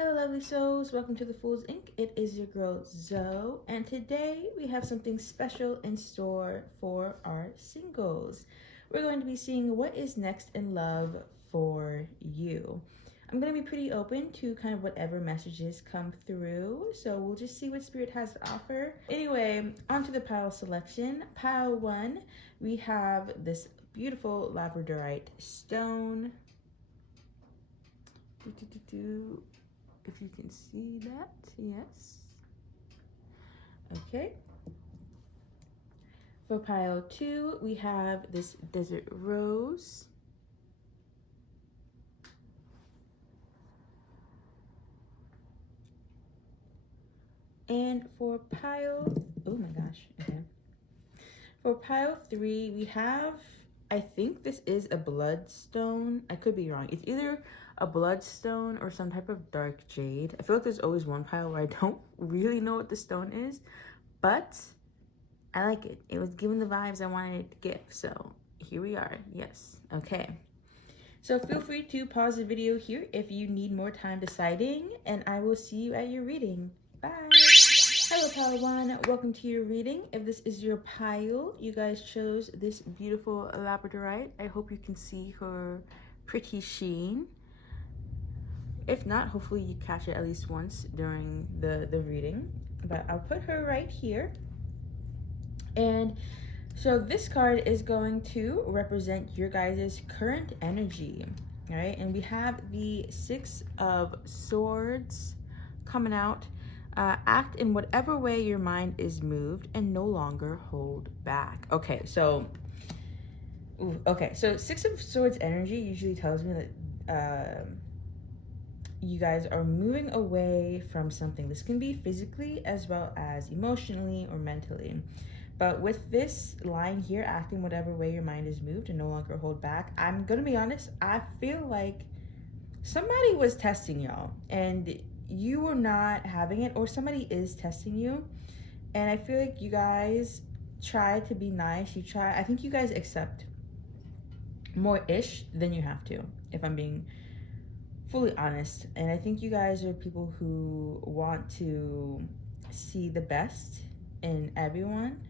Hello lovely souls, welcome to the Fool's Inc. It is your girl Zoe, and today we have something special in store for our singles. We're going to be seeing what is next in love for you. I'm going to be pretty open to kind of whatever messages come through, so we'll just see what Spirit has to offer. Anyway, on to the pile selection. Pile 1, we have this beautiful labradorite stone. If you can see that, yes. Okay. For pile 2, we have this desert rose. And for pile, oh my gosh, okay. For pile 3, we have, I think this is a bloodstone. I could be wrong. It's either a bloodstone or some type of dark jade. I feel like there's always one pile where I don't really know what the stone is, but I like it. It was giving the vibes I wanted it to give, so here we are. Yes. Okay. So feel free to pause the video here if you need more time deciding, and I will see you at your reading. Bye. Hello pile 1, welcome to your reading. If this is your pile, you guys chose this beautiful labradorite. I hope you can see her pretty sheen. If not, hopefully you catch it at least once during the reading. But I'll put her right here. And so this card is going to represent your guys' current energy, right? And we have the 6 of Swords coming out. Act in whatever way your mind is moved and no longer hold back. Okay, so 6 of Swords energy usually tells me that you guys are moving away from something. This can be physically as well as emotionally or mentally. But with this line here, acting whatever way your mind is moved and no longer hold back, I'm gonna be honest, I feel like somebody was testing y'all and you were not having it, or somebody is testing you. And I feel like you guys try to be nice. I think you guys accept more ish than you have to, if I'm being fully honest. And I think you guys are people who want to see the best in everyone,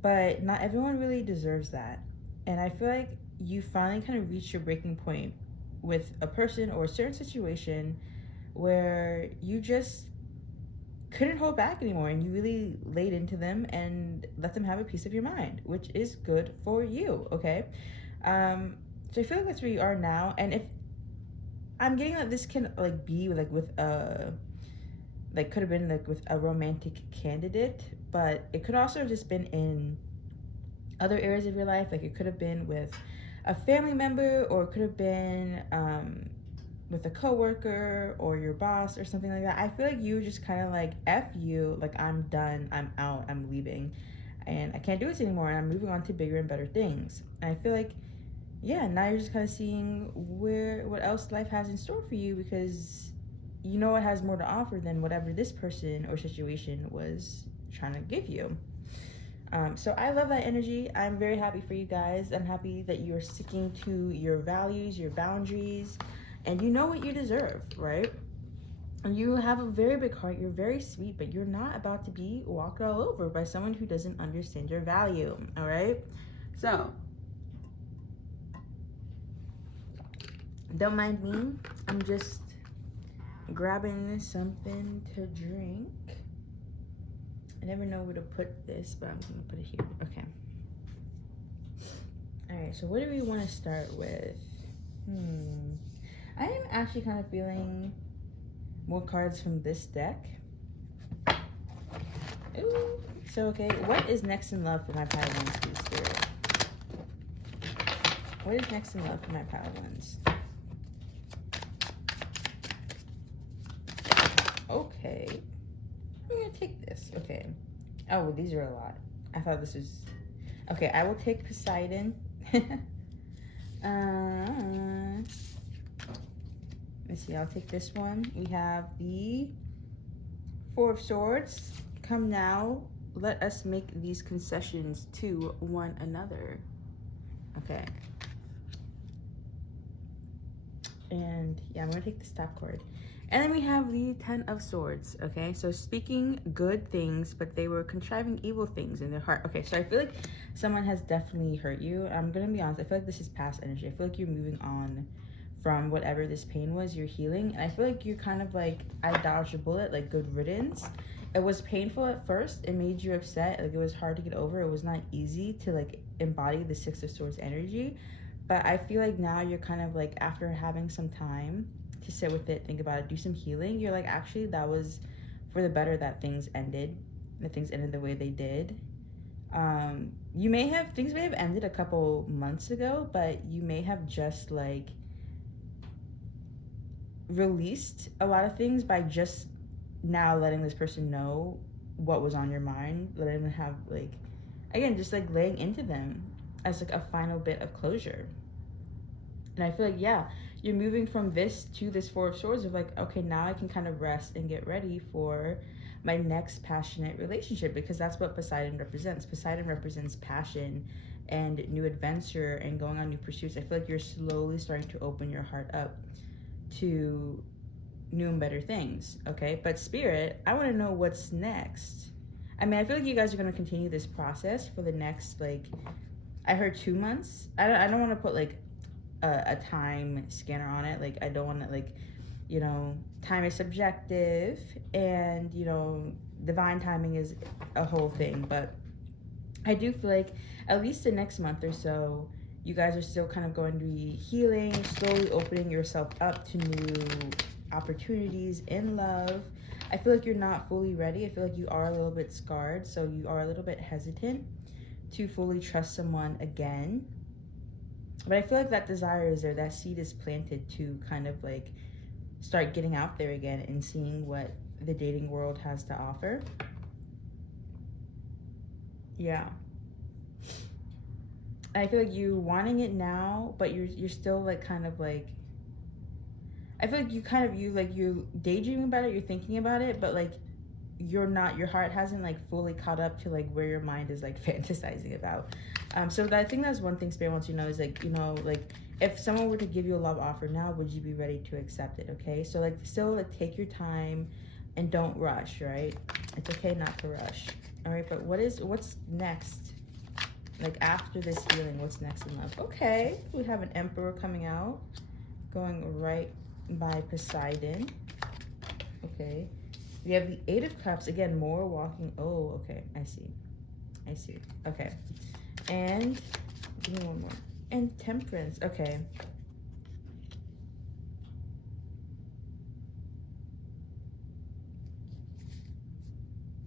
but not everyone really deserves that. And I feel like you finally kind of reached your breaking point with a person or a certain situation where you just couldn't hold back anymore, and you really laid into them and let them have a piece of your mind, which is good for you. Okay. So I feel like that's where you are now. And if I'm getting that this can like be like with a, like could have been like with a romantic candidate, but it could also have just been in other areas of your life. Like it could have been with a family member, or it could have been with a coworker or your boss or something like that. I feel like you just kind of like, F you, like I'm done, I'm out, I'm leaving, and I can't do this anymore, and I'm moving on to bigger and better things. And I feel like, yeah, now you're just kind of seeing what else life has in store for you, because you know it has more to offer than whatever this person or situation was trying to give you. So I love that energy. I'm very happy for you guys. I'm happy that you're sticking to your values, your boundaries, and you know what you deserve, right? And you have a very big heart. You're very sweet, but you're not about to be walked all over by someone who doesn't understand your value, all right? So don't mind me. I'm just grabbing something to drink. I never know where to put this, but I'm gonna put it here. Okay. All right, so what do we want to start with? I am actually kind of feeling more cards from this deck. Ooh. So, okay, what is next in love for my pile ones, please, Spirit? What is next in love for my pile ones? Okay. I'm gonna take this. Okay. Oh, these are a lot. I thought this was... Okay, I will take Poseidon. Let's see, I'll take this one. We have the 4 of Swords. Come now, let us make these concessions to one another. Okay. And yeah, I'm gonna take this top card. And then we have the Ten of Swords, okay? So speaking good things, but they were contriving evil things in their heart. Okay, so I feel like someone has definitely hurt you. I'm gonna be honest, I feel like this is past energy. I feel like you're moving on from whatever this pain was, you're healing. And I feel like you're kind of like, I dodged a bullet, like good riddance. It was painful at first. It made you upset. Like it was hard to get over. It was not easy to like embody the Six of Swords energy. But I feel like now you're kind of like, after having some time to sit with it, think about it, do some healing, you're like, actually, that was for the better that things ended, that things ended the way they did. Things may have ended a couple months ago, but you may have just like released a lot of things by just now letting this person know what was on your mind, letting them have like, again, just like laying into them as like a final bit of closure. And I feel like, yeah, you're moving from this to this Four of Swords of like, okay, now I can kind of rest and get ready for my next passionate relationship, because that's what Poseidon represents. Poseidon represents passion and new adventure and going on new pursuits. I feel like you're slowly starting to open your heart up to new and better things, okay? But Spirit, I want to know what's next. I mean, I feel like you guys are going to continue this process for the next, like, I heard 2 months. I don't want to put like a time scanner on it. Like, I don't want to, like, you know, time is subjective, and, you know, divine timing is a whole thing. But I do feel like at least the next month or so, you guys are still kind of going to be healing, slowly opening yourself up to new opportunities in love. I feel like you're not fully ready. I feel like you are a little bit scarred, so you are a little bit hesitant to fully trust someone again. But I feel like that desire is there, that seed is planted to kind of like start getting out there again and seeing what the dating world has to offer. Yeah. I feel like you wanting it now, but you're still like kind of like, I feel like you daydreaming about it, you're thinking about it, but like your heart hasn't like fully caught up to like where your mind is like fantasizing about. So I think that's one thing Spirit wants you to know is like, you know, like if someone were to give you a love offer now, would you be ready to accept it? Okay, so like still like take your time and don't rush, right? It's okay not to rush. All right, but what's next? Like after this healing, what's next in love? Okay, we have an Emperor coming out, going right by Poseidon. Okay, we have the Eight of Cups, again, more walking. Oh, okay, I see. Okay, and give me one more. And Temperance, okay.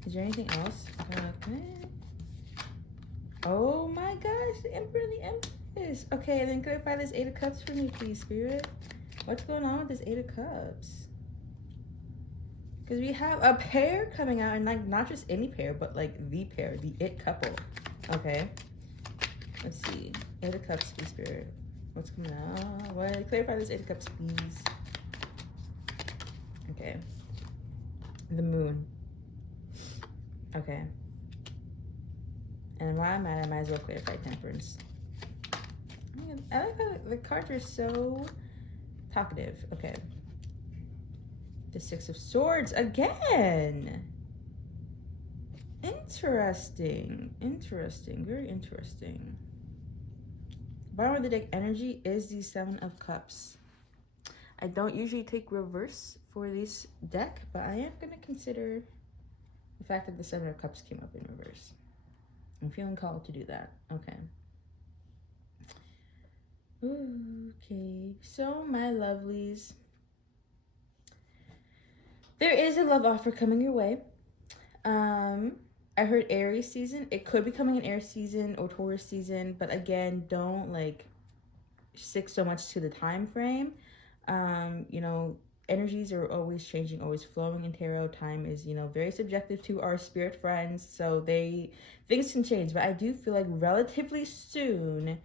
Is there anything else? Oh my gosh, the Emperor and the Empress. Okay, then clarify this Eight of Cups for me, please, Spirit. What's going on with this Eight of Cups? Because we have a pair coming out, and like not just any pair, but like the pair, the it couple. Okay. Let's see. Eight of Cups, please, Spirit. What's coming out? What? Clarify this Eight of Cups, please. Okay. The Moon. Okay. And while I'm at it, I might as well clarify Temperance. I like how the cards are so talkative. Okay. The Six of Swords again. Interesting. Very interesting. Bottom of the deck energy is the Seven of Cups. I don't usually take reverse for this deck, but I am going to consider the fact that the Seven of Cups came up in reverse. I'm feeling called to do that. Okay. Okay. So, my lovelies, there is a love offer coming your way. I heard Aries season. It could be coming in Aries season or Taurus season, but again, don't like stick so much to the time frame. You know, energies are always changing, always flowing in tarot. Time is, you know, very subjective to our spirit friends, so things can change. But I do feel like relatively soon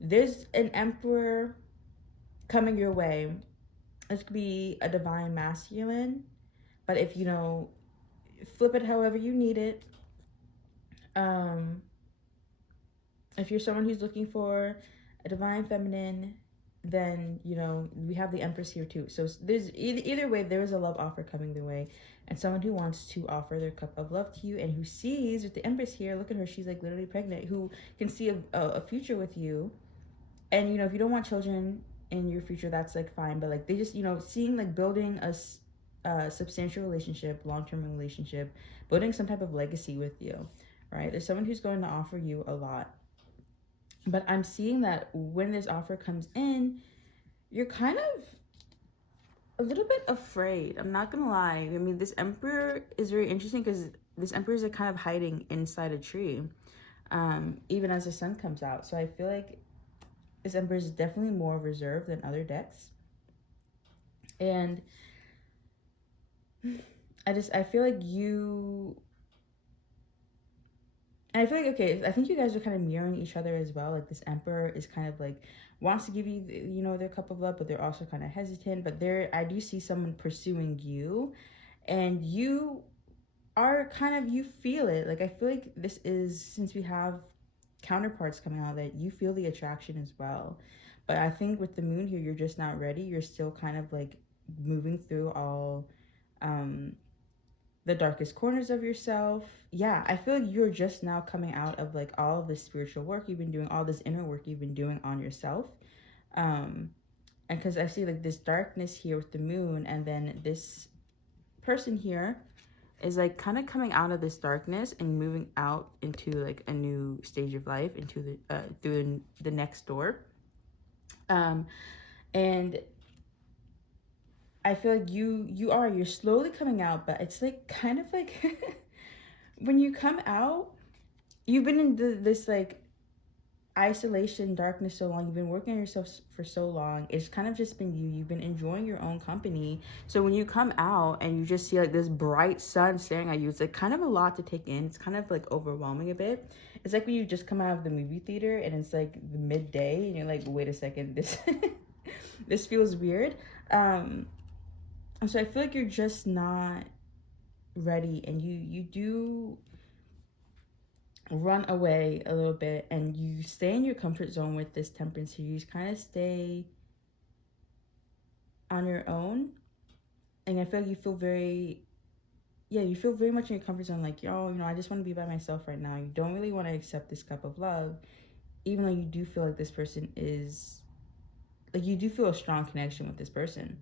there's an Emperor coming your way. This could be a divine masculine, but if you know, flip it however you need it. If you're someone who's looking for a divine feminine, then we have the Empress here too. So there's either way, there is a love offer coming their way, and someone who wants to offer their cup of love to you, and who sees with the Empress here, look at her, she's like literally pregnant, who can see a future with you. And if you don't want children in your future, that's like fine, but like they just seeing like building a substantial relationship, long-term relationship, building some type of legacy with you, right? There's someone who's going to offer you a lot. But I'm seeing that when this offer comes in, you're kind of a little bit afraid. I'm not gonna lie. I mean, this Emperor is very interesting because this Emperor is like kind of hiding inside a tree, even as the sun comes out. So I feel like this Emperor is definitely more reserved than other decks. And I feel like okay, I think you guys are kind of mirroring each other as well. Like this Emperor is kind of like wants to give you their cup of love, but they're also kind of hesitant. But I do see someone pursuing you, and you are kind of, you feel it. Like I feel like this is, since we have counterparts coming out, that you feel the attraction as well. But I think with the moon here, you're just not ready. You're still kind of like moving through all the darkest corners of yourself. Yeah, I feel like you're just now coming out of like all of this spiritual work you've been doing, all this inner work you've been doing on yourself. And because I see like this darkness here with the moon, and then this person here is like kind of coming out of this darkness and moving out into like a new stage of life, into the through the next door. And I feel like you're slowly coming out, but it's like kind of like when you come out, you've been in this like isolation, darkness so long. You've been working on yourself for so long. It's kind of just been you've been enjoying your own company. So when you come out and you just see like this bright sun staring at you, it's like kind of a lot to take in. It's kind of like overwhelming a bit. It's like when you just come out of the movie theater and it's like the midday and you're like, wait a second, this this feels weird. So I feel like you're just not ready, and you do run away a little bit, and you stay in your comfort zone with this Temperance here. You just kind of stay on your own, and I feel like you feel very much in your comfort zone, like, I just want to be by myself right now. You don't really want to accept this cup of love, even though you do feel like this person is, like, you do feel a strong connection with this person.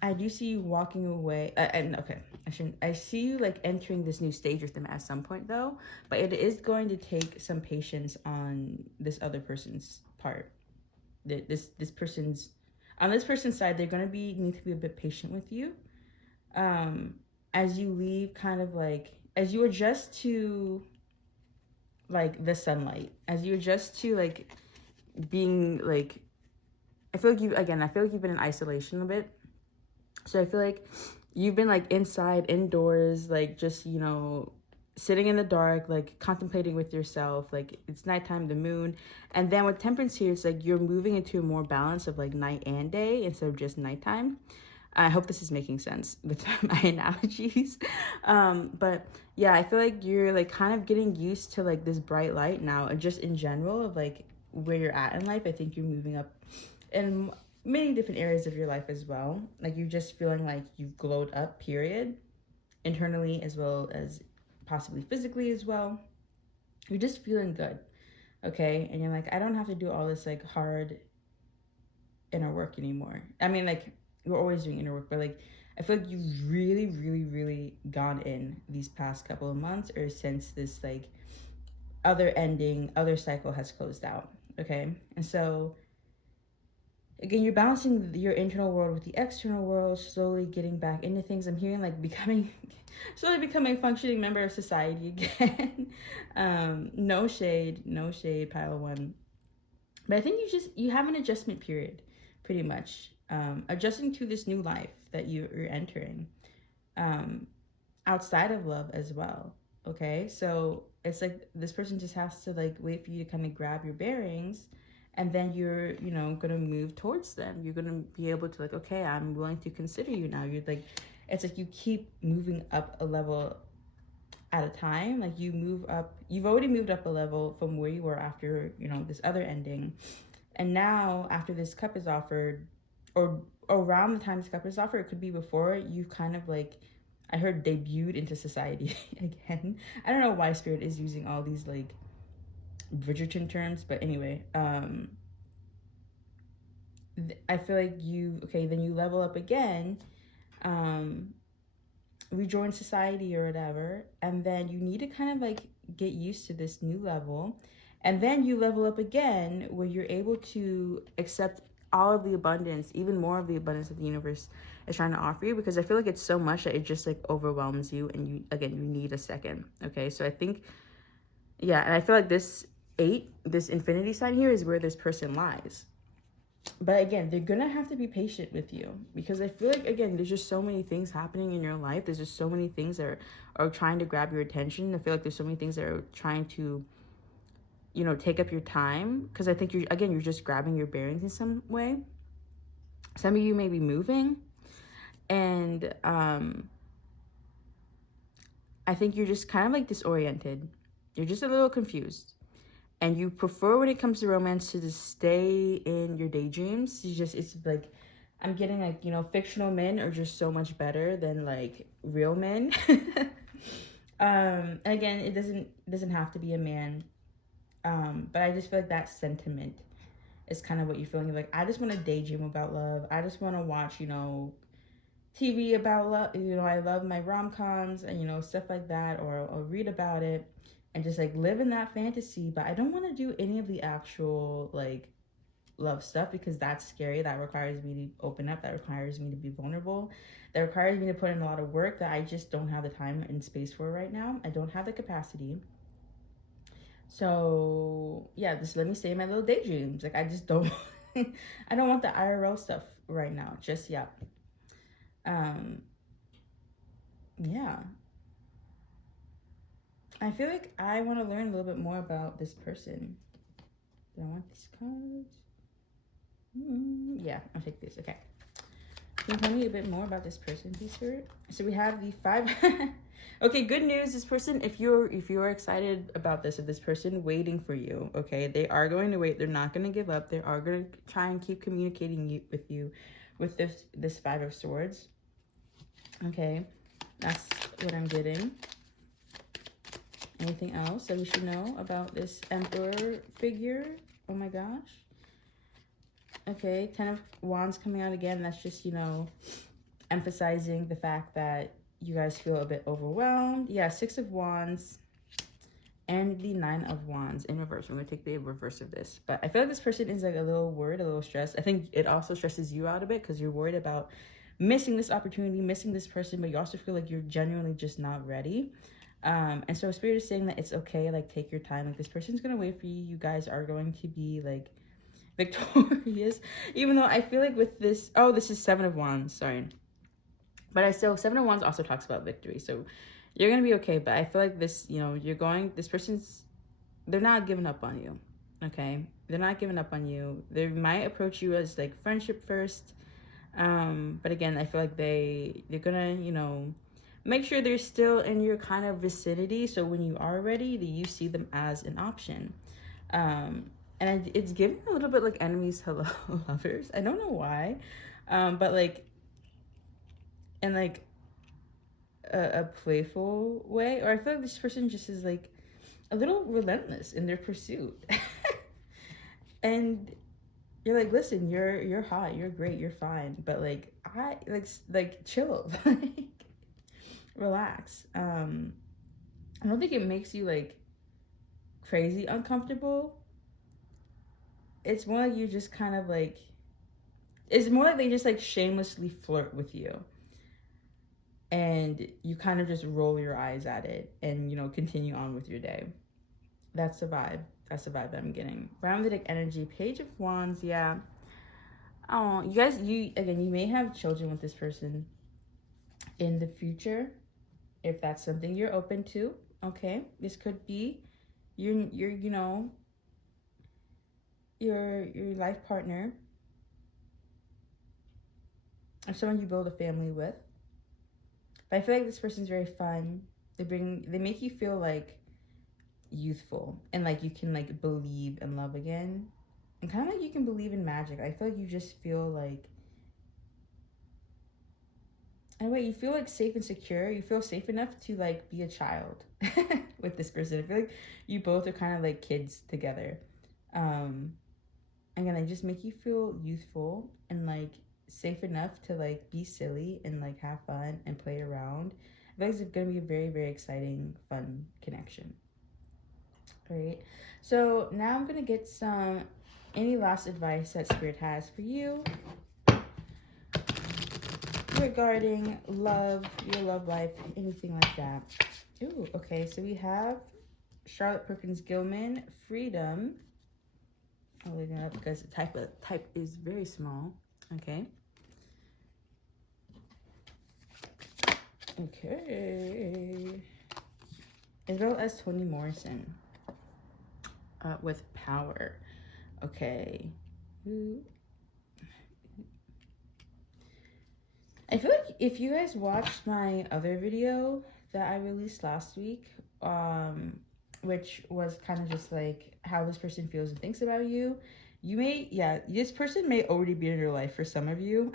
I do see you walking away, I see you like entering this new stage with them at some point though, but it is going to take some patience on this other person's part. This person's, on this person's side, they're going to need to be a bit patient with you, as you leave, kind of like, as you adjust to like the sunlight, as you adjust to like being like, I feel like you've been in isolation a bit. So I feel like you've been like inside, indoors, like just, sitting in the dark, like contemplating with yourself, like it's nighttime, the moon. And then with Temperance here, it's like you're moving into a more balance of like night and day instead of just nighttime. I hope this is making sense with my analogies. But yeah, I feel like you're like kind of getting used to like this bright light now, and just in general of like where you're at in life. I think you're moving up in many different areas of your life as well. Like you're just feeling like you've glowed up, period, internally as well as possibly physically as well. You're just feeling good, okay? And you're like, I don't have to do all this like hard inner work anymore. I mean, like, we're always doing inner work, but like I feel like you've really, really, really gone in these past couple of months, or since this like other cycle has closed out, okay? And so again, you're balancing your internal world with the external world, slowly getting back into things. I'm hearing like slowly becoming a functioning member of society again. No shade, pile one. But I think you have an adjustment period, pretty much. Adjusting to this new life that you're entering, outside of love as well. Okay, so it's like this person just has to like wait for you to kind of grab your bearings, and then you're gonna move towards them. You're gonna be able to like, okay, I'm willing to consider you now. You're like, it's like you keep moving up a level at a time. Like you've already moved up a level from where you were after this other ending, And now, after this cup is offered, or around the time this cup is offered, it could be before, you've kind of like, I heard, debuted into society again. I don't know why Spirit is using all these like Bridgerton terms, but anyway, I feel like then you level up again, um, rejoin society or whatever, and then you need to kind of like get used to this new level, and then you level up again where you're able to accept all of the abundance, even more of the abundance that the universe is trying to offer you, because I feel like it's so much that it just like overwhelms you, and you need a second. Okay, so I think, yeah, and I feel like this infinity sign here is where this person lies. But again, they're gonna have to be patient with you, because I feel like, again, there's just so many things happening in your life. There's just so many things that are trying to grab your attention. I feel like there's so many things that are trying to, take up your time, because I think you're just grabbing your bearings in some way. Some of you may be moving, and I think you're just kind of like disoriented. You're just a little confused, and you prefer, when it comes to romance, to just stay in your daydreams. It's like, I'm getting like, fictional men are just so much better than like real men. And again, it doesn't have to be a man. But I just feel like that sentiment is kind of what you're feeling. You're like, I just want to daydream about love. I just want to watch, TV about love. I love my rom-coms and, stuff like that, or read about it and just like live in that fantasy. But I don't want to do any of the actual like love stuff, because that's scary. That requires me to open up. That requires me to be vulnerable. That requires me to put in a lot of work that I just don't have the time and space for right now. I don't have the capacity. So yeah, just let me stay in my little daydreams. Like, I just don't I don't want the IRL stuff right now, just yet. Um yeah. I feel like I want to learn a little bit more about this person. Do I want these cards? Yeah, I'll take this. Okay. Can you tell me a bit more about this person, please, Spirit? So we have the 5. Okay, good news. This person, if you're excited about this, of this person waiting for you, okay, they are going to wait. They're not going to give up. They are going to try and keep communicating with you with this 5 of Swords. Okay, that's what I'm getting. Anything else that we should know about this Emperor figure? Oh my gosh. Okay, 10 of Wands coming out again. That's just, emphasizing the fact that you guys feel a bit overwhelmed. Yeah, 6 of Wands and the 9 of Wands in reverse. I'm going to take the reverse of this. But I feel like this person is like a little worried, a little stressed. I think it also stresses you out a bit, because you're worried about missing this opportunity, missing this person, but you also feel like you're genuinely just not ready. And so Spirit is saying that it's okay. Like, take your time. Like, this person's going to wait for you. You guys are going to be like victorious, even though I feel like with this, this is 7 of Wands, sorry, but I still, 7 of Wands also talks about victory, so you're gonna be okay. But I feel like this, this person's, they're not giving up on you. Okay, they're not giving up on you. They might approach you as like friendship first, but again, I feel like they're gonna, make sure they're still in your kind of vicinity, so when you are ready, that you see them as an option. And it's giving a little bit like enemies, hello, lovers. I don't know why, but like, in like a playful way. Or I feel like this person just is like a little relentless in their pursuit. And you're like, listen, you're hot, you're great, you're fine, but like, I like chill, like relax. I don't think it makes you like crazy uncomfortable. It's more like you just kind of like, it's more like they just like shamelessly flirt with you, and you kind of just roll your eyes at it and continue on with your day. That's the vibe. That's the vibe that I'm getting. Rounded energy, Page of Wands. Yeah. Oh, you guys, you may have children with this person in the future, if that's something you're open to. Okay, this could be your life partner, or someone you build a family with. But I feel like this person's very fun. They make you feel like youthful, and like you can like believe and love again. and kind of like you can believe in magic. I feel like you just feel like, and wait, you feel like safe and secure. You feel safe enough to like be a child with this person. I feel like you both are kind of like kids together. Um, Again, they just make you feel youthful and like safe enough to like be silly and like have fun and play around. I think it's gonna be a very, very exciting, fun connection. All right. So now I'm gonna get some any last advice that Spirit has for you regarding love, your love life, anything like that. Ooh, okay. So we have Charlotte Perkins Gilman, Freedom. I'll leave it up because the type is very small. Okay. Okay. As well as Toni Morrison with Power. Okay. I feel like if you guys watched my other video that I released last week, which was kind of just like how this person feels and thinks about you, this person may already be in your life for some of you.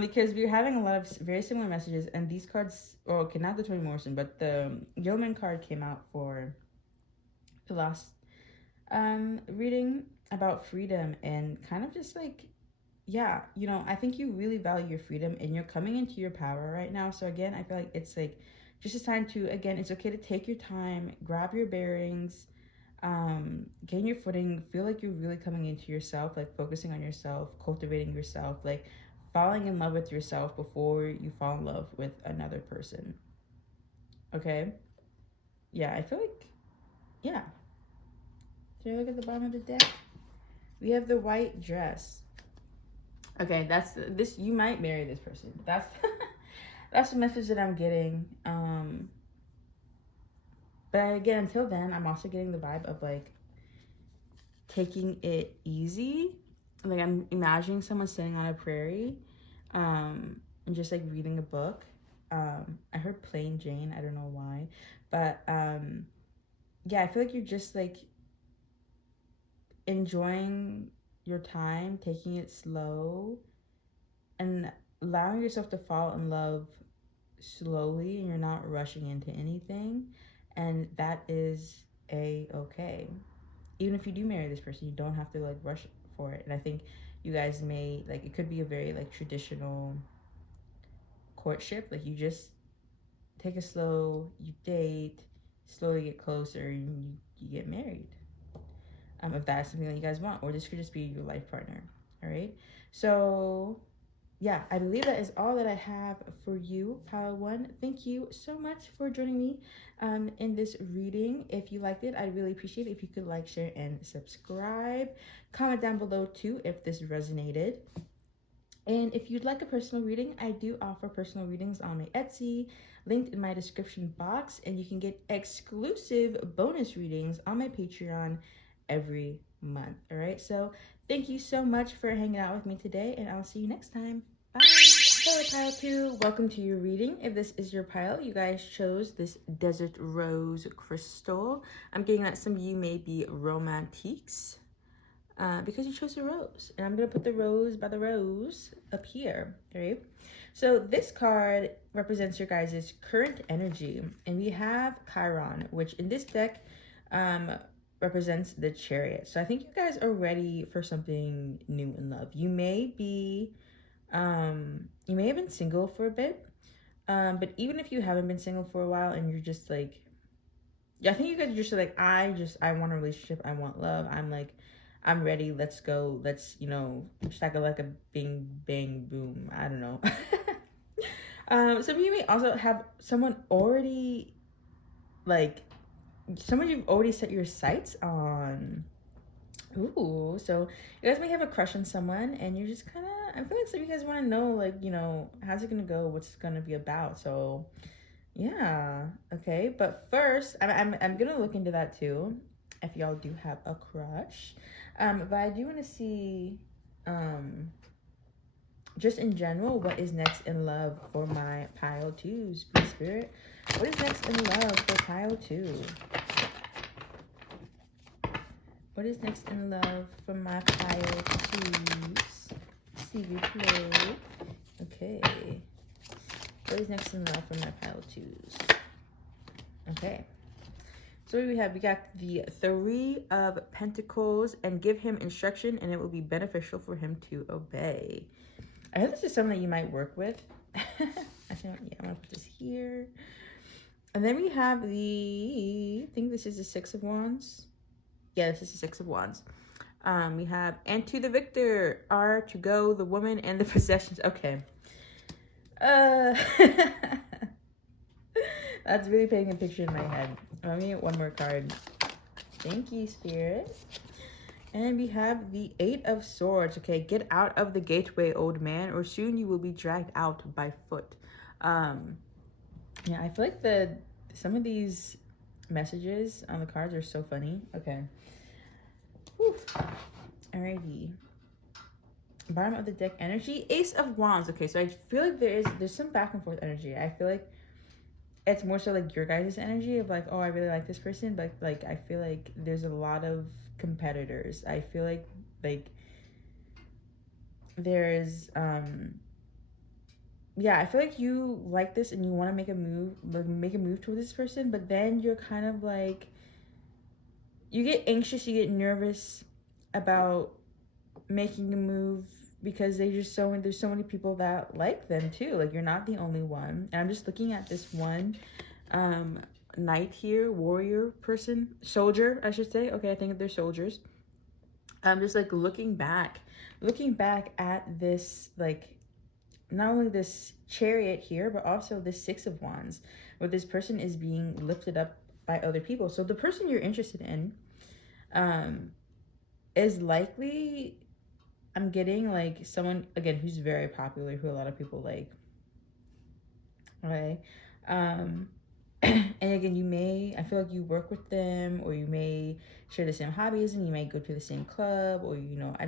Because we're having a lot of very similar messages, and these cards, or okay, not the Toni Morrison, but the Gilman card came out for the last reading about freedom and kind of just like, yeah, you know, I think you really value your freedom and you're coming into your power right now. So again, I feel like it's like just a time to, again, it's okay to take your time, grab your bearings, gain your footing, feel like you're really coming into yourself, like focusing on yourself, cultivating yourself, like falling in love with yourself before you fall in love with another person. Okay? Yeah, I feel like, yeah. Did I look at the bottom of the deck? We have the white dress. Okay, that's this. You might marry this person. That's that's the message that I'm getting. But again, until then, I'm also getting the vibe of like taking it easy. Like I'm imagining someone sitting on a prairie, and just like reading a book. I heard Plain Jane. I don't know why, but yeah, I feel like you're just like enjoying your time, taking it slow, and allowing yourself to fall in love slowly, and you're not rushing into anything, and that is okay. Even if you do marry this person, you don't have to like rush for it. And I think you guys may like, it could be a very like traditional courtship. Like you just take it slow, you date, slowly get closer, and you get married. If that's something that you guys want, or this could just be your life partner. All right. So yeah, I believe that is all that I have for you, Pile One. Thank you so much for joining me in this reading. If you liked it, I'd really appreciate it if you could like, share, and subscribe. Comment down below too if this resonated. And if you'd like a personal reading, I do offer personal readings on my Etsy, linked in my description box, and you can get exclusive bonus readings on my Patreon every month. All right, so thank you so much for hanging out with me today, and I'll see you next time. Bye. Hello, Pile 2. Welcome to your reading. If this is your pile, you guys chose this Desert Rose crystal. I'm getting that some of you may be romantiques because you chose a rose. And I'm going to put the rose by the rose up here. All right. So this card represents your guys' current energy. And we have Chiron, which in this deck represents the Chariot. So I think you guys are ready for something new in love. You may have been single for a bit, but even if you haven't been single for a while and you're just like, yeah, I think you guys are just like, I want a relationship, I want love, I'm ready, let's go, let's, you know, shaka like a bing bang boom, I don't know. Some of you may also have someone already, like, someone you've already set your sights on. Ooh, so you guys may have a crush on someone and you're just kind of, I feel like some of you guys want to know, like, you know, how's it gonna go, what's it gonna be about. So yeah, okay, but first I'm gonna look into that too if y'all do have a crush, but I do want to see just in general what is next in love for my pile 2s. Spirit, what is next in love for pile 2? What is next in love from my pile to choose? See replay. Okay. What is next in love from my pile to choose? Okay. So what do we have? We got the Three of Pentacles, and give him instruction and it will be beneficial for him to obey. I hope this is something that you might work with. I think, yeah, I'm gonna put this here. And then we have I think this is the Six of Wands. Yeah, this is the Six of Wands. We have, and to the victor are to go the woman and the possessions. Okay. That's really painting a picture in my head. Let me get one more card. Thank you, Spirit. And we have the Eight of Swords. Okay, get out of the gateway, old man, or soon you will be dragged out by foot. Yeah, I feel like some of these messages on the cards are so funny. Okay. Whew. Alrighty. Bottom of the deck energy, Ace of Wands. Okay, so I feel like there's some back and forth energy. I feel like it's more so like your guys' energy of like, oh, I really like this person, but like I feel like there's a lot of competitors. I feel like there's yeah, I feel like you like this and you want to make a move towards this person, but then you're kind of like, you get anxious, you get nervous about making a move because there's so many people that like them too. Like, you're not the only one. And I'm just looking at this one knight here, warrior person, soldier, I should say. Okay, I think they're soldiers. I'm just like looking back at this, like, not only this chariot here, but also this Six of Wands, where this person is being lifted up by other people. So the person you're interested in is likely, I'm getting like someone, again, who's very popular, who a lot of people like. Okay. And again, I feel like you work with them, or you may share the same hobbies, and you may go to the same club, or, you know, I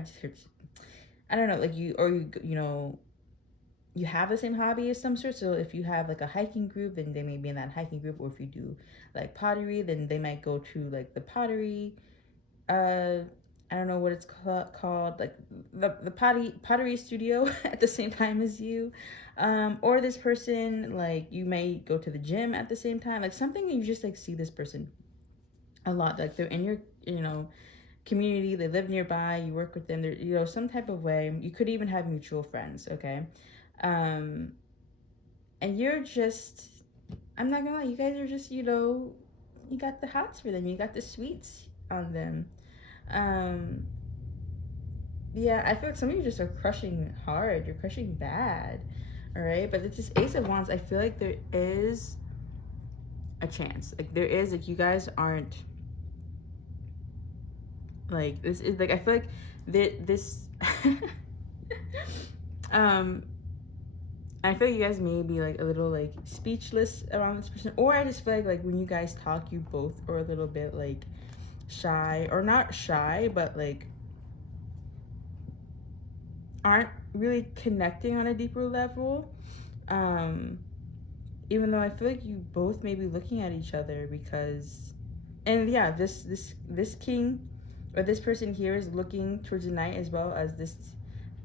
don't know, like you have the same hobby of some sort. So if you have like a hiking group, then they may be in that hiking group, or if you do like pottery, then they might go to like the pottery, I don't know what it's called, like the pottery studio at the same time as you. Or this person, like, you may go to the gym at the same time, like something that you just like see this person a lot, like they're in your, you know, community, they live nearby, you work with them, they're, you know, some type of way. You could even have mutual friends. Okay. And you're just, I'm not gonna lie, you guys are just, you know, you got the hots for them, you got the sweets on them. Yeah, I feel like some of you just are crushing hard, you're crushing bad. All right, but it's this Ace of Wands. I feel like there is a chance, like there is, like, you guys aren't like, this is like, I feel like this I feel like you guys may be like a little like speechless around this person, or I just feel like when you guys talk, you both are a little bit like shy, or not shy, but like aren't really connecting on a deeper level. Even though I feel like you both may be looking at each other, because, and yeah, this king, or this person here, is looking towards the knight, as well as this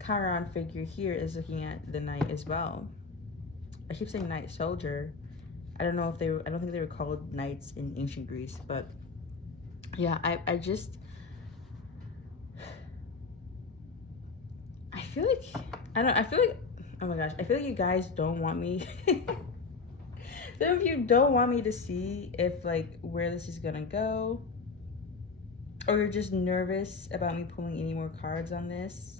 Chiron figure here is looking at the knight as well. I keep saying knight, soldier. I don't know if they were, I don't think they were called knights in ancient Greece, but yeah, I just, I feel like, I feel like, oh my gosh, I feel like you guys don't want me some of you don't want me to see if, like, where this is gonna go, or you're just nervous about me pulling any more cards on this.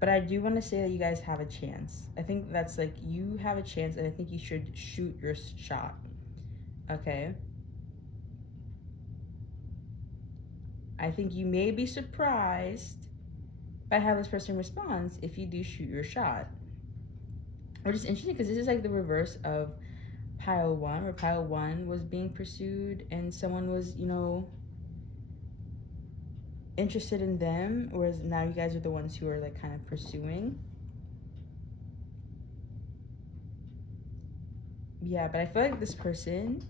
But I do want to say that you guys have a chance. I think that's like, you have a chance, and I think you should shoot your shot. Okay. I think you may be surprised by how this person responds if you do shoot your shot. Which is interesting, because this is like the reverse of pile one, where pile one was being pursued and someone was, you know, interested in them, whereas now you guys are the ones who are like kind of pursuing. Yeah, but I feel like this person,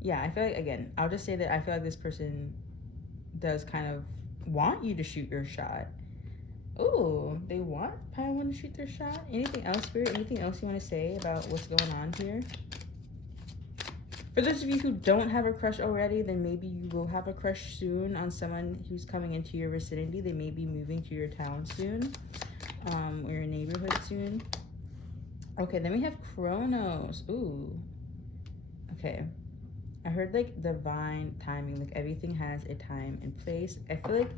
yeah, I feel like, again, I'll just say that I feel like this person does kind of want you to shoot your shot. Ooh, they probably want to shoot their shot. Anything else, Spirit? Anything else you want to say about what's going on here? For those of you who don't have a crush already, then maybe you will have a crush soon on someone who's coming into your vicinity. They may be moving to your town soon, or your neighborhood soon. Okay, then we have Chronos. Ooh. Okay. I heard like divine timing, like everything has a time and place. I feel like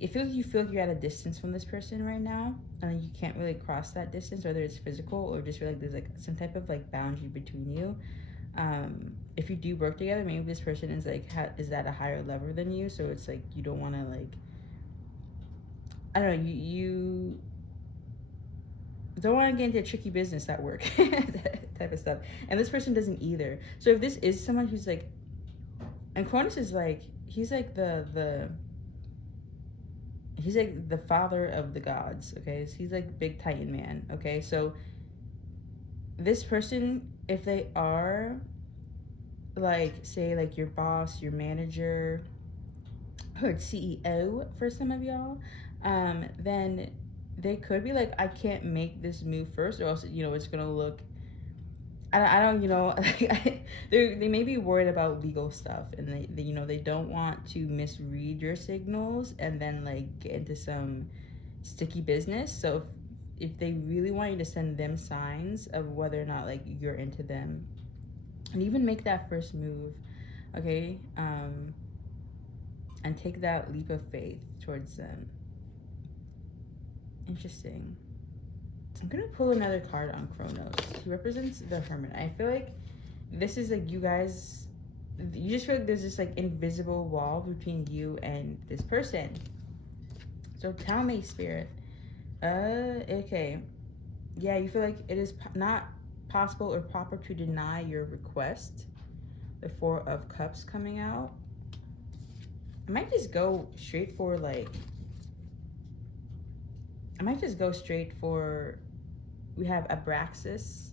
you feel like you're at a distance from this person right now, and you can't really cross that distance, whether it's physical or just feel like there's like some type of like boundary between you. If you do work together, maybe this person is like is at a higher level than you, so it's like you don't want to like, I don't know, you don't want to get into tricky business at work, that type of stuff. And this person doesn't either. So if this is someone who's like, and Cronus is like, he's like he's like the father of the gods, okay? So he's like big Titan man, okay? So this person, if they are like, say like your boss, your manager, or CEO for some of y'all, then they could be like, I can't make this move first, or else, you know, it's gonna look, I don't, you know, they may be worried about legal stuff, and they, you know, they don't want to misread your signals and then like get into some sticky business. So if they really want you to send them signs of whether or not like you're into them, and even make that first move, okay, and take that leap of faith towards them. Interesting. I'm gonna pull another card on Chronos. He represents the Hermit. I feel like this is like you guys, you just feel like there's this like invisible wall between you and this person. So tell me, Spirit. Okay. Yeah, you feel like it is not possible or proper to deny your request. The Four of Cups coming out. I might just go straight for like, we have Abraxas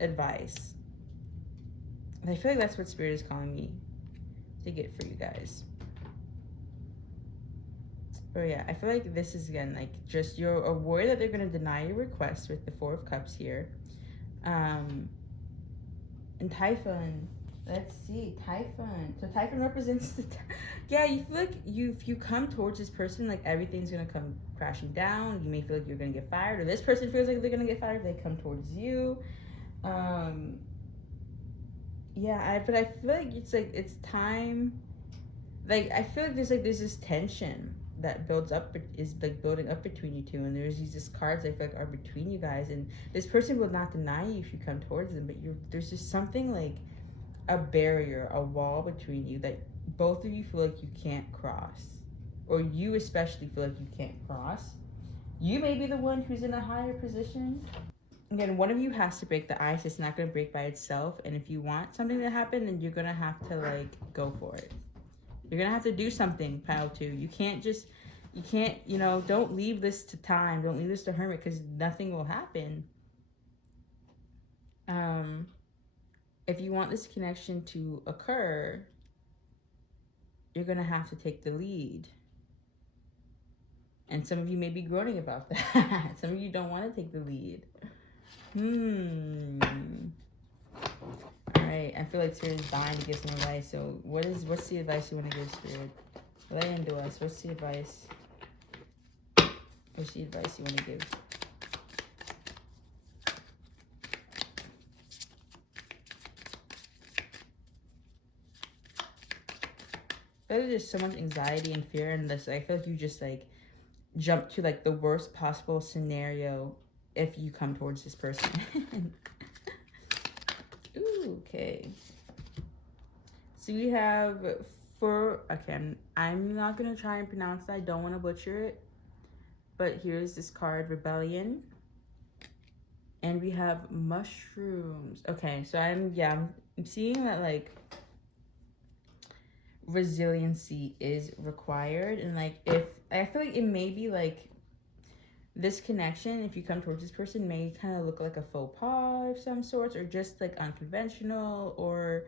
advice. And I feel like that's what Spirit is calling me to get for you guys. But yeah, I feel like this is, again, like just you're worried that they're going to deny your request with the Four of Cups here. And Typhon. Let's see, Typhon. So Typhon represents the... Yeah, you feel like if you come towards this person, like everything's going to come crashing down. You may feel like you're going to get fired, or this person feels like they're going to get fired if they come towards you. Yeah, but I feel like it's time. Like, I feel like there's this tension that is like building up between you two, and there's these cards I feel like are between you guys, and this person will not deny you if you come towards them, but there's just something like a barrier, a wall between you that both of you feel like you can't cross, or you especially feel like you can't cross. You may be the one who's in a higher position. Again, one of you has to break the ice. It's not going to break by itself, and if you want something to happen, then you're going to have to like go for it. You're going to have to do something, pile 2. You can't, you know, don't leave this to time. Don't leave this to Hermit, because nothing will happen. If you want this connection to occur, you're going to have to take the lead. And some of you may be groaning about that. Some of you don't want to take the lead. All right, I feel like Spirit is dying to give some advice. So what's the advice you want to give, Spirit? Lay into us. What's the advice? What's the advice you want to give? I feel like there's so much anxiety and fear in this. I feel like you just like jump to like the worst possible scenario if you come towards this person. Ooh, okay. So we have I'm not gonna try and pronounce that. I don't want to butcher it. But here's this card, Rebellion. And we have mushrooms. Okay, so I'm seeing that like resiliency is required, and like if I feel like it may be like this connection, if you come towards this person, may kind of look like a faux pas of some sorts, or just like unconventional, or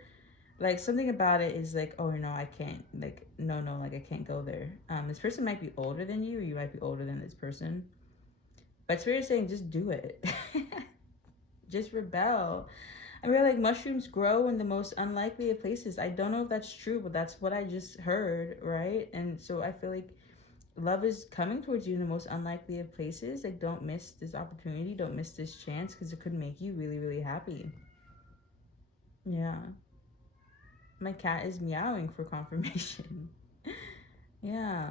like something about it is like, oh no, I can't, like, no, like I can't go there. This person might be older than you, or you might be older than this person, but Spirit is saying just do it. Just rebel. I mean, like, mushrooms grow in the most unlikely of places. I don't know if that's true, but that's what I just heard, right? And so I feel like love is coming towards you in the most unlikely of places. Like, don't miss this opportunity, don't miss this chance, because it could make you really, really happy. Yeah. My cat is meowing for confirmation. Yeah.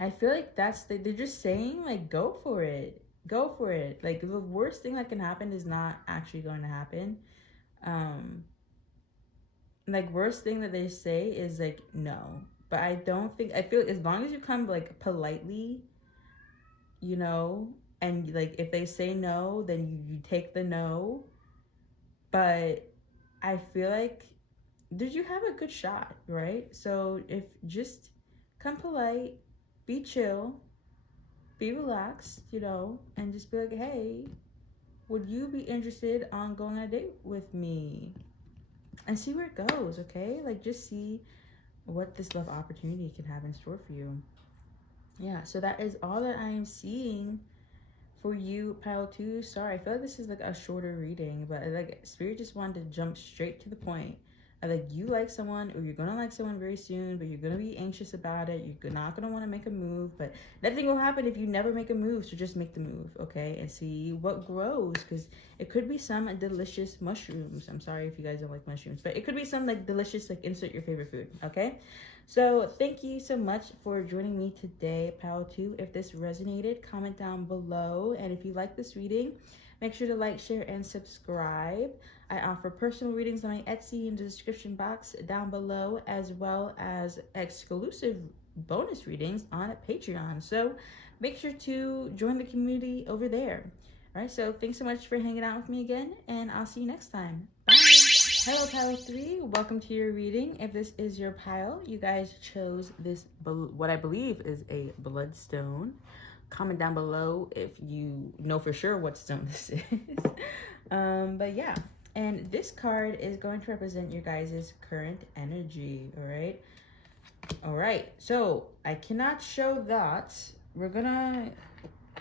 I feel like they're just saying, like, go for it. Go for it. Like, the worst thing that can happen is not actually going to happen. Um, like, worst thing that they say is like no. But I don't think, I feel like as long as you come like politely, you know, and like if they say no, then you take the no. But I feel like did you have a good shot, right? So if just come polite, be chill, be relaxed, you know, and just be like, hey, would you be interested on going on a date with me? And see where it goes, okay? Like, just see what this love opportunity can have in store for you. Yeah, so that is all that I am seeing for you, pile two. Sorry, I feel like this is like a shorter reading, but like Spirit just wanted to jump straight to the point. Like, you like someone, or you're gonna like someone very soon, but you're gonna be anxious about it. You're not gonna want to make a move, but nothing will happen if you never make a move. So just make the move, okay, and see what grows. Because it could be some delicious mushrooms. I'm sorry if you guys don't like mushrooms, but it could be some like delicious, like, insert your favorite food, okay. So thank you so much for joining me today, Pal 2. If this resonated, comment down below. And if you like this reading, make sure to like, share, and subscribe. I offer personal readings on my Etsy in the description box down below, as well as exclusive bonus readings on Patreon. So make sure to join the community over there. All right, so thanks so much for hanging out with me again, and I'll see you next time. Bye. Hello, pile 3. Welcome to your reading. If this is your pile, you guys chose this, what I believe is a bloodstone. Comment down below if you know for sure what stone this is. But yeah, and this card is going to represent your guys' current energy. All right, so I cannot show that. We're gonna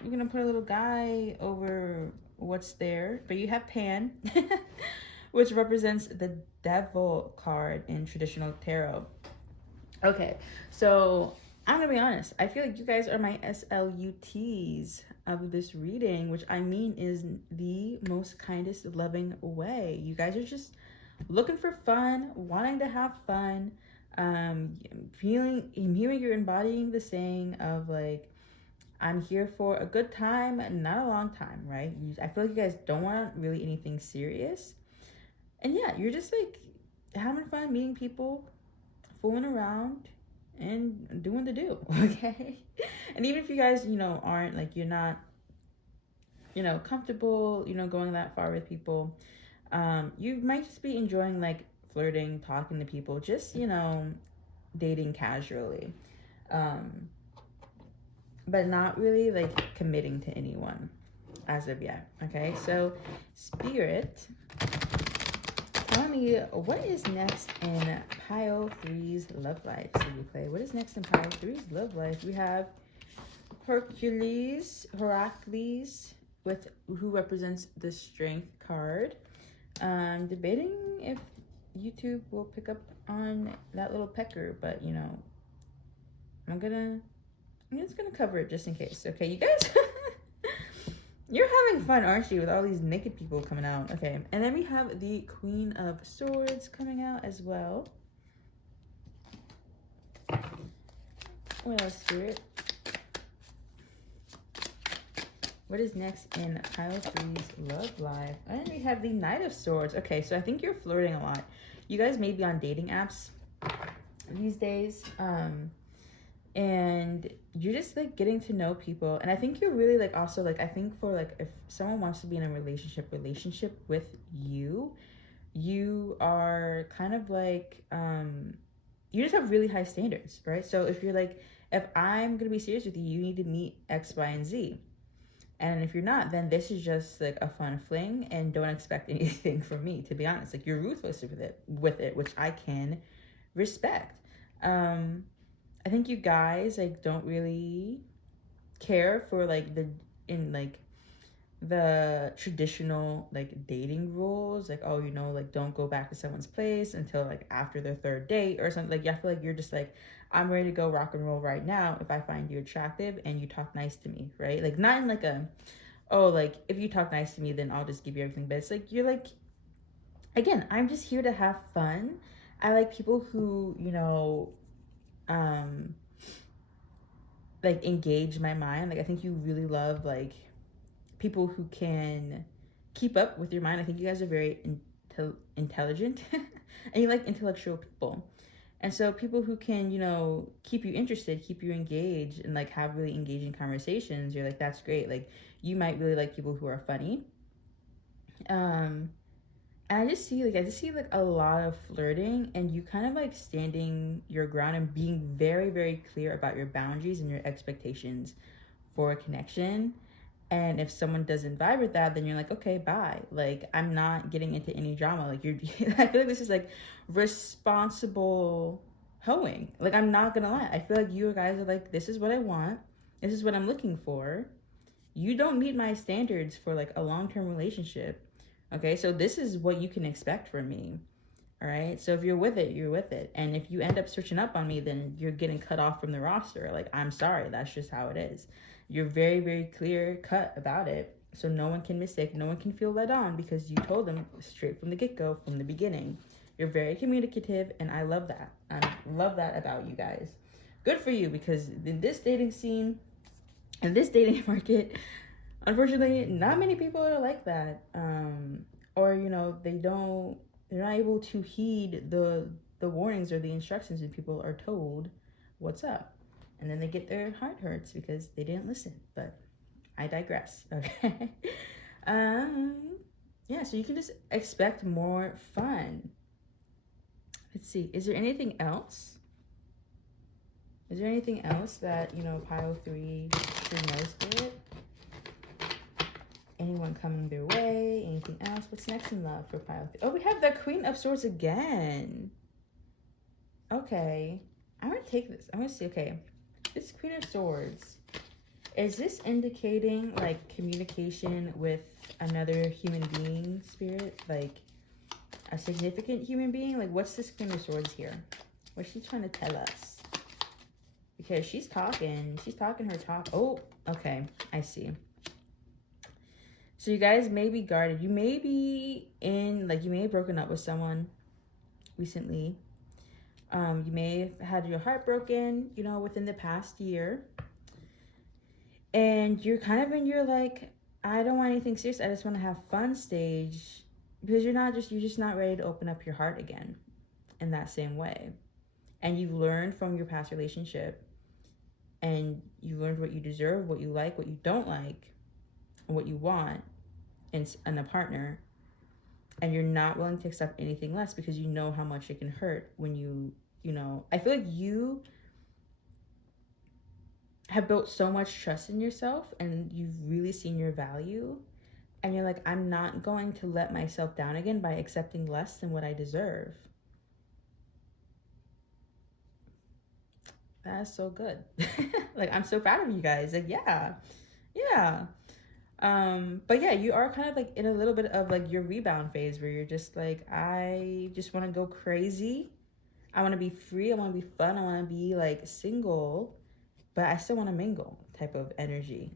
put a little guy over what's there, but you have Pan. Which represents the devil card in traditional tarot. Okay, so I'm gonna be honest. I feel like you guys are my SLUTs of this reading, which I mean is the most kindest, loving way. You guys are just looking for fun, wanting to have fun. I'm hearing you're embodying the saying of like, I'm here for a good time, not a long time, right? I feel like you guys don't want really anything serious. And yeah, you're just like having fun, meeting people, fooling around, and doing the do, okay? And even if you guys, aren't like, you're not, comfortable, going that far with people, you might just be enjoying like flirting, talking to people, just, dating casually. But not really like committing to anyone as of yet, okay? So, Spirit, tell me what is next in pile 3's love life. So we play, what is next in pile 3's love life? We have Heracles, with who represents the strength card. Debating if YouTube will pick up on that little pecker, but I'm just gonna cover it just in case. Okay, you guys. You're having fun, aren't you, with all these naked people coming out? Okay, and then we have the Queen of Swords coming out as well. What else, Spirit? What is next in pile 3's love life? And we have the Knight of Swords. Okay, so I think you're flirting a lot. You guys may be on dating apps these days. And you're just like getting to know people, and I think you're really like also like, I think for like, if someone wants to be in a relationship with you, you are kind of like you just have really high standards, right? So if you're like, if I'm gonna be serious with you, you need to meet X, Y, and Z. And if you're not, then this is just like a fun fling, and don't expect anything from me, to be honest. Like, you're ruthless with it, which I can respect. I think you guys like don't really care for like the traditional like dating rules, like, oh, like, don't go back to someone's place until like after their third date or something. Like, I feel like you're just like, I'm ready to go rock and roll right now if I find you attractive and you talk nice to me, right? Like, not in like a, oh, like, if you talk nice to me then I'll just give you everything. But it's like, you're like, again, I'm just here to have fun. I like people who um like engage my mind. Like, I think you really love like people who can keep up with your mind. I think you guys are very intelligent and you like intellectual people. And so people who can, keep you interested, keep you engaged, and like have really engaging conversations, you're like, that's great. Like, you might really like people who are funny. And I just see like a lot of flirting, and you kind of like standing your ground and being very, very clear about your boundaries and your expectations for a connection. And if someone doesn't vibe with that, then you're like, okay, bye. Like, I'm not getting into any drama. Like, I feel like this is like responsible hoeing. Like, I'm not gonna lie. I feel like you guys are like, this is what I want. This is what I'm looking for. You don't meet my standards for like a long-term relationship. Okay, so this is what you can expect from me. All right, so if you're with it, you're with it. And if you end up switching up on me, then you're getting cut off from the roster. Like, I'm sorry, that's just how it is. You're very, very clear cut about it. So no one can mistake, no one can feel led on, because you told them straight from the get-go, from the beginning. You're very communicative, and I love that. I love that about you guys. Good for you, because in this dating scene, in this dating market, unfortunately, not many people are like that. Or they're not able to heed the warnings or the instructions when people are told what's up, and then they get their heart hurts because they didn't listen. But I digress. Okay. um yeah, so you can just expect more fun. Let's see, is there anything else that pile 3 should know, Spirit? Anyone coming their way? Anything else? What's next in love for pile 3? Oh, we have the Queen of Swords again. Okay. I'm going to take this. I'm going to see. Okay. This Queen of Swords. Is this indicating, like, communication with another human being, Spirit? Like, a significant human being? Like, what's this Queen of Swords here? What's she trying to tell us? Because she's talking. She's talking her talk. Oh, okay. I see. So you guys may be guarded. You may be you may have broken up with someone recently. You may have had your heart broken, within the past year. And you're kind of in your, like, I don't want anything serious, I just want to have fun stage. Because you're just not ready to open up your heart again in that same way. And you've learned from your past relationship. And you learned what you deserve, what you like, what you don't like, and what you want in a partner, and you're not willing to accept anything less because you know how much it can hurt when I feel like you have built so much trust in yourself, and you've really seen your value, and you're like, I'm not going to let myself down again by accepting less than what I deserve. That's so good. Like, I'm so proud of you guys. Like, yeah. But yeah, you are kind of like in a little bit of like your rebound phase where you're just like, I just want to go crazy. I want to be free. I want to be fun. I want to be like single, but I still want to mingle type of energy.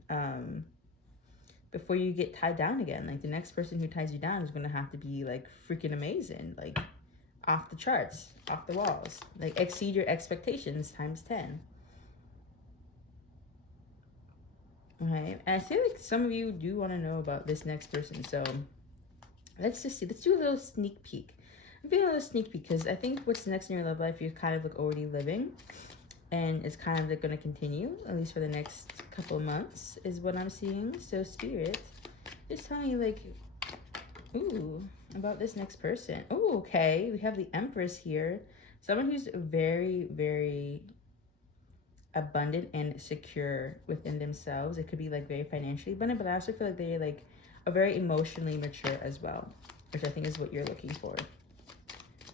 Before you get tied down again, like the next person who ties you down is going to have to be like freaking amazing, like off the charts, off the walls, like exceed your expectations times 10. Okay, and I feel like some of you do want to know about this next person, so let's just see. Let's do a little sneak peek. I'm feeling a little sneak peek because I think what's next in your love life, you're kind of like already living, and it's kind of like going to continue, at least for the next couple of months, is what I'm seeing. So Spirit, just tell me, like, ooh, about this next person. Oh, okay, we have the Empress here. Someone who's very, very abundant and secure within themselves. It could be like very financially abundant, but I also feel like they like are very emotionally mature as well, which I think is what you're looking for.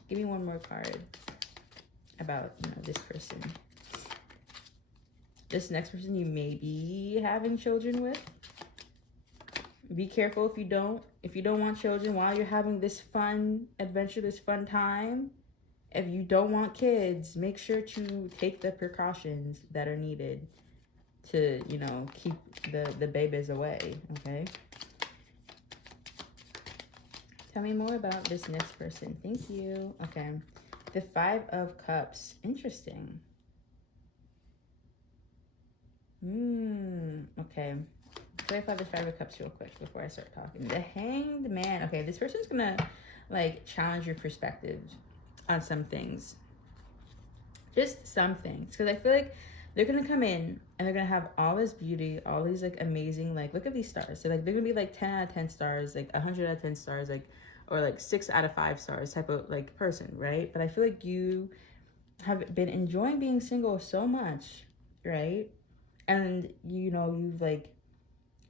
Give me one more card about, you know, this person. This next person you may be having children with. Be careful if you don't want children while you're having this fun adventure, this fun time. If you don't want kids, make sure to take the precautions that are needed to, you know, keep the babies away, okay? Tell me more about this next person. Thank you. Okay. The 5 of Cups. Interesting. Okay. Clarify the 5 of Cups real quick before I start talking. The Hanged Man. Okay, this person's gonna like challenge your perspective on some things. Just some things. Because I feel like they're gonna come in and they're gonna have all this beauty, all these like amazing, like, look at these stars. So like they're gonna be like 10 out of 10 stars, like 100 out of 10 stars, like, or like 6 out of 5 stars type of like person, right? But I feel like you have been enjoying being single so much, right? And you know, you've like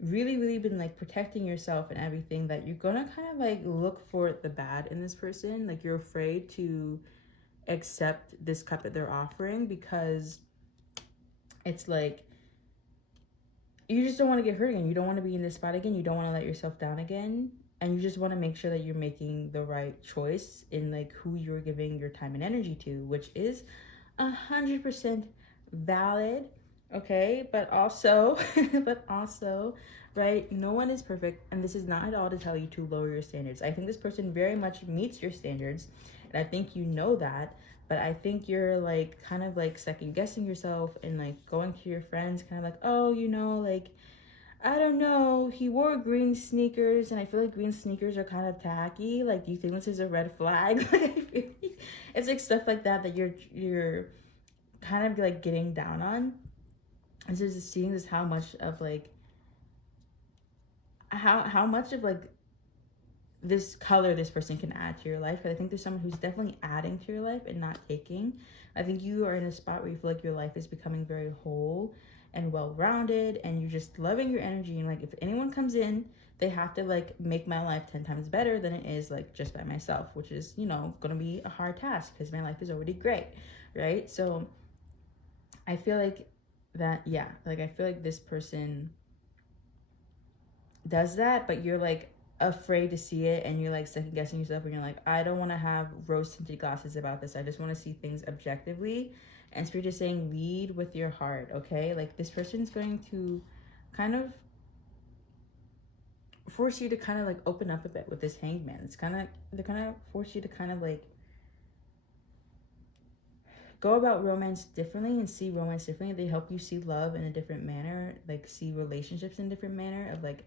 really been like protecting yourself and everything, that you're gonna kind of like look for the bad in this person. Like you're afraid to accept this cup that they're offering, because it's like you just don't want to get hurt again. You don't want to be in this spot again. You don't want to let yourself down again. And you just want to make sure that you're making the right choice in like who you're giving your time and energy to, which is 100% valid. Okay, but also right, no one is perfect, and this is not at all to tell you to lower your standards. I think this person very much meets your standards, and I think you know that, but I think you're like kind of like second guessing yourself and like going to your friends kind of like, oh, you know, like, I don't know, he wore green sneakers and I feel like green sneakers are kind of tacky, like, do you think this is a red flag? It's like stuff like that you're kind of like getting down on. And so just seeing this, how much of like how much of like this color this person can add to your life. Because I think there's someone who's definitely adding to your life and not taking. I think you are in a spot where you feel like your life is becoming very whole and well-rounded, and you're just loving your energy. And like, if anyone comes in, they have to like make my life 10 times better than it is like just by myself, which is, you know, gonna be a hard task because my life is already great, right? So I feel like that, yeah, like I feel like this person does that, but you're like afraid to see it, and you're like second guessing yourself, and you're like, I don't want to have rose tinted glasses about this. I just want to see things objectively. And Spirit is saying, lead with your heart, okay? Like, this person's going to kind of force you to kind of like open up a bit with this Hanged Man. It's kind of, they're gonna force you to kind of like go about romance differently and see romance differently. They help you see love in a different manner, like see relationships in a different manner of like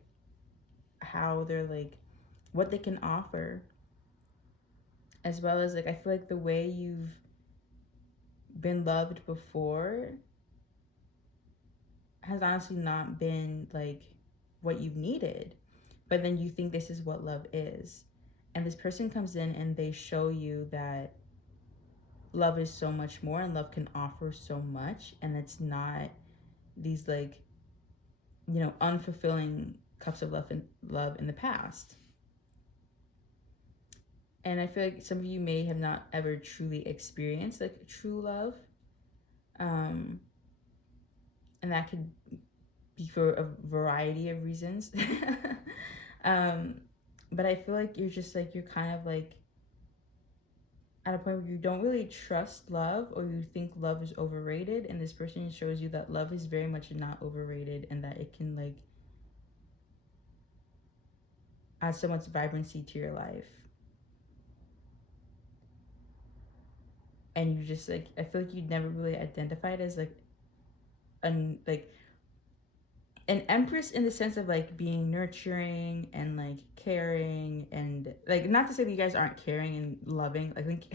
how they're like, what they can offer, as well as like, I feel like the way you've been loved before has honestly not been like what you've needed, but then you think this is what love is. And this person comes in and they show you that love is so much more, and love can offer so much, and it's not these like, you know, unfulfilling cups of love in the past. And I feel like some of you may have not ever truly experienced like true love, and that could be for a variety of reasons. But I feel like you're just like, you're kind of like at a point where you don't really trust love, or you think love is overrated, and this person shows you that love is very much not overrated, and that it can like add so much vibrancy to your life. And you just like, I feel like you never really identified as like an empress, in the sense of like being nurturing and like caring, and like, not to say that you guys aren't caring and loving. I think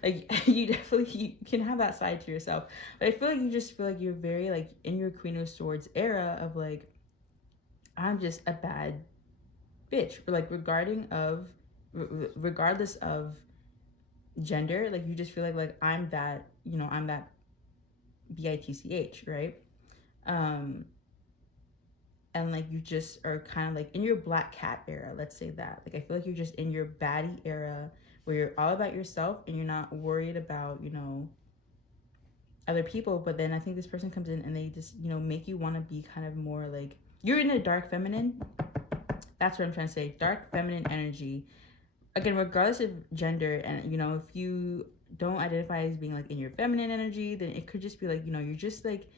like you definitely, you can have that side to yourself, but I feel like you just feel like you're very like in your Queen of Swords era of like, I'm just a bad bitch, or like regardless of gender, like you just feel like I'm that, you know, I'm that bitch, right? um and like you just are kind of like in your black cat era, let's say that. Like I feel like you're just in your baddie era where you're all about yourself and you're not worried about, you know, other people. But then I think this person comes in and they just, you know, make you want to be kind of more like, you're in a dark feminine. That's what I'm trying to say. Dark feminine energy. Again, regardless of gender, and you know, if you don't identify as being like in your feminine energy, then it could just be like, you know, you're just like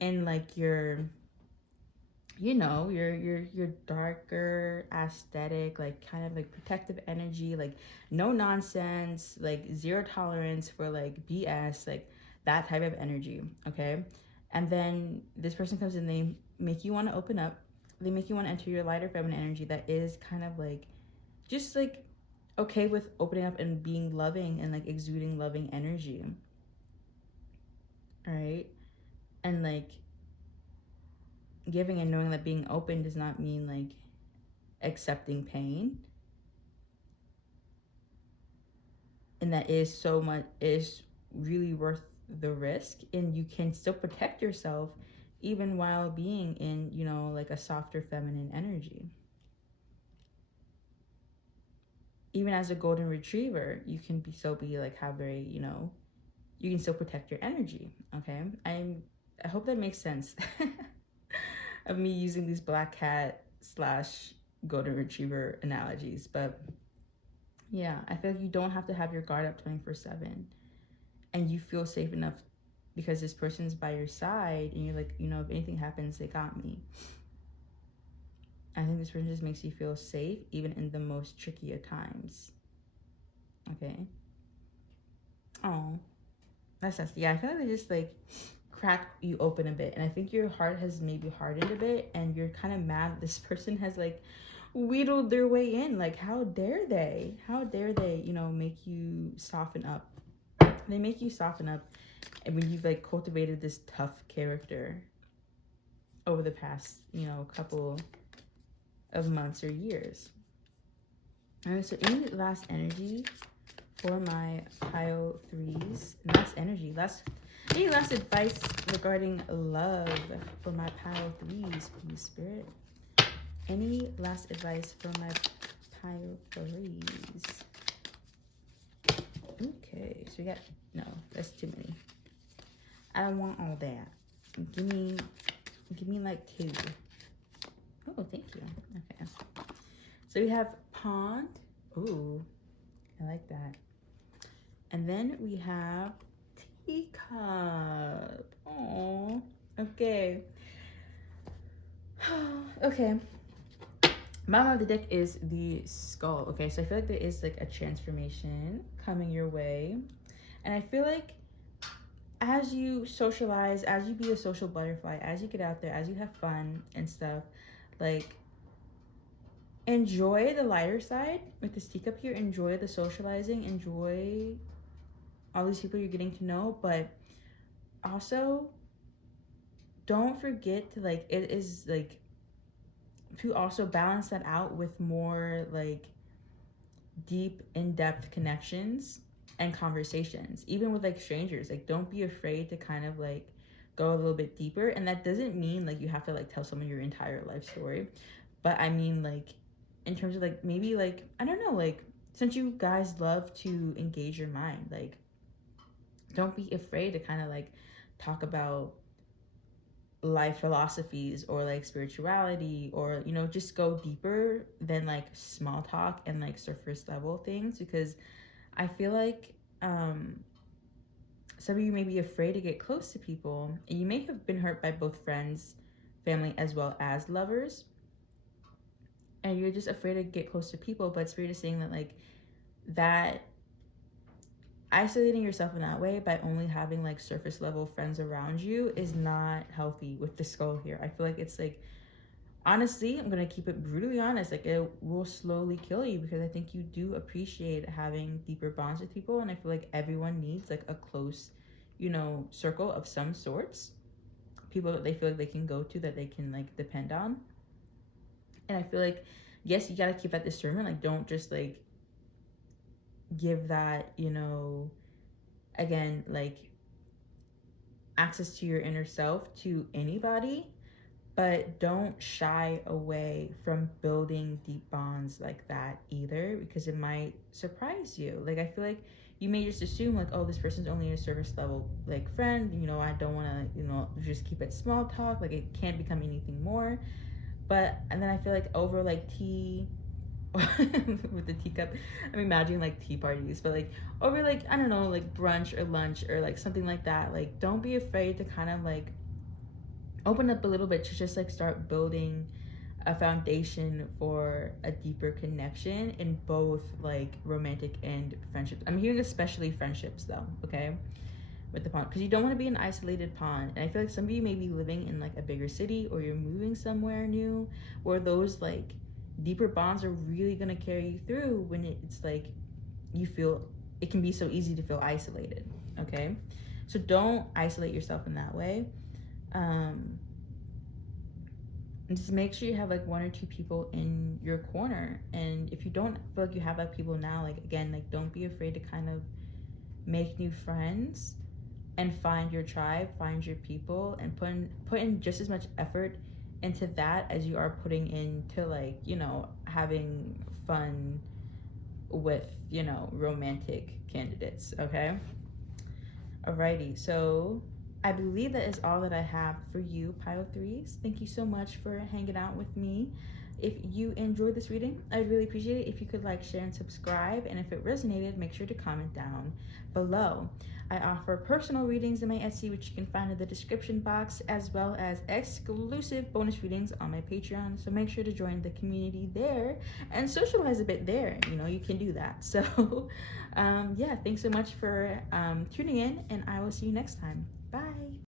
in like your, you know, your darker aesthetic, like kind of like protective energy, like no nonsense, like zero tolerance for like BS, like that type of energy. Okay. And then this person comes in, they make you want to open up, they make you want to enter your lighter feminine energy that is kind of like just like okay with opening up and being loving and like exuding loving energy. All right. And like giving and knowing that being open does not mean like accepting pain, and that is so much, is really worth the risk, and you can still protect yourself even while being in, you know, like a softer feminine energy. Even as a golden retriever, you can be so be like how very, you know, you can still protect your energy. Okay. I hope that makes sense of me using these black cat slash golden retriever analogies. But yeah, I feel like you don't have to have your guard up 24/7, and you feel safe enough because this person's by your side and you're like, you know, if anything happens, they got me. I think this person just makes you feel safe even in the most tricky of times. Okay. Oh, that's nasty. Yeah, I feel like they just like crack you open a bit, and I think your heart has maybe hardened a bit, and you're kind of mad this person has like wheedled their way in. Like, how dare they? How dare they, you know, make you soften up? They make you soften up, and when you've like cultivated this tough character over the past, you know, couple of months or years. All right, so any last energy for my pile threes? Last energy, any last advice regarding love for my pile threes, please, Spirit? Any last advice for my pile threes? Okay, so we got, no, that's too many. I don't want all that. Give me like two. Oh, thank you. Okay. So we have pond. Ooh, I like that. And then we have teacup. Oh, okay. Okay. Bottom of the deck is the skull. Okay, so I feel like there is like a transformation coming your way. And I feel like as you socialize, as you be a social butterfly, as you get out there, as you have fun and stuff, like enjoy the lighter side with this teacup here. Enjoy the socializing. Enjoy all these people you're getting to know, but also don't forget to like, it is like to also balance that out with more like deep in-depth connections and conversations, even with like strangers. Like don't be afraid to kind of like go a little bit deeper, and that doesn't mean like you have to like tell someone your entire life story, but I mean like in terms of like maybe like I don't know, like since you guys love to engage your mind, like don't be afraid to kind of like talk about life philosophies or like spirituality, or you know, just go deeper than like small talk and like surface level things, because I feel like some of you may be afraid to get close to people, and you may have been hurt by both friends, family, as well as lovers, and you're just afraid to get close to people. But Spirit is saying that like that isolating yourself in that way by only having like surface level friends around you is not healthy with the skull here. I feel like it's like, honestly, I'm gonna keep it brutally honest, like it will slowly kill you, because I think you do appreciate having deeper bonds with people, and I feel like everyone needs like a close, you know, circle of some sorts, people that they feel like they can go to, that they can like depend on. And I feel like, yes, you gotta keep that discernment, like don't just like give that, you know, again, like access to your inner self to anybody, but don't shy away from building deep bonds like that either, because it might surprise you. Like, I feel like you may just assume like, oh, this person's only a surface level like friend, you know, I don't want to, you know, just keep it small talk, like it can't become anything more. But and then I feel like over like tea with the teacup, I'm imagining like tea parties, but like over like, I don't know, like brunch or lunch or like something like that, like don't be afraid to kind of like open up a little bit to just like start building a foundation for a deeper connection in both like romantic and friendships. I'm hearing especially friendships though, okay? With the pond, because you don't want to be an isolated pond. And I feel like some of you may be living in like a bigger city, or you're moving somewhere new, where those like deeper bonds are really gonna carry you through when it's like you feel, it can be so easy to feel isolated, okay? So don't isolate yourself in that way. Just make sure you have like one or two people in your corner. And if you don't feel like you have that people now, like again, like don't be afraid to kind of make new friends and find your tribe, find your people, and put in just as much effort into that as you are putting into like, you know, having fun with, you know, romantic candidates, okay? Alrighty, so I believe that is all that I have for you, Pile 3s. Thank you so much for hanging out with me. If you enjoyed this reading, I'd really appreciate it if you could like, share, and subscribe. And if it resonated, make sure to comment down below. I offer personal readings in my Etsy, which you can find in the description box, as well as exclusive bonus readings on my Patreon. So make sure to join the community there and socialize a bit there. You know, you can do that. So yeah, thanks so much for tuning in, and I will see you next time. Bye.